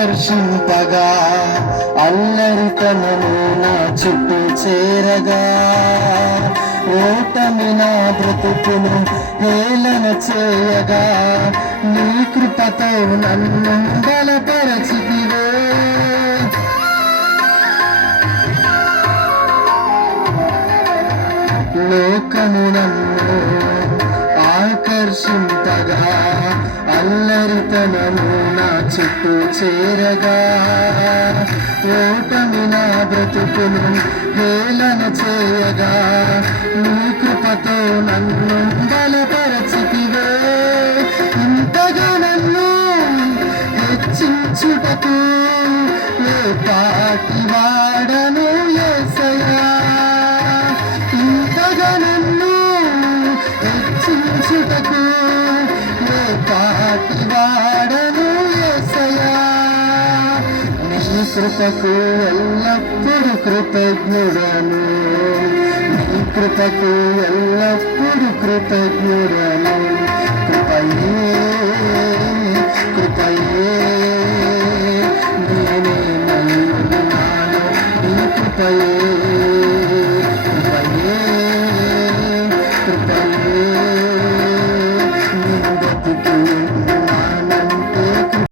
ఆకర్షింపగా అల్లరితనము నా చుట్టూ చేరగా ఓటమి నా బ్రతుకును హేళన చేయగా నీ కృపతో నన్ను బలపరచితివే. లోకము నన్ను ఆకర్షింపగా అల్లరితనము నా చుట్టూ చేరగా ఓటమి నా బ్రతుకును హేళన చేయగా నీ కృపతో నన్ను బలపరచితివే. ఇంతగా నన్ను హెచ్చించుటకు ఏ పాటి వాడను యేసయ్యా. ఇంతగా నన్ను హెచ్చించుటకు ఏ పాటి వాడను యేసయ్యా. నీ కృపకు ఎల్లప్పుడూ కృతజ్ఞుడను, నీ కృపకు ఎల్లప్పుడూ కృతజ్ఞుడను. కృపయే కృపయే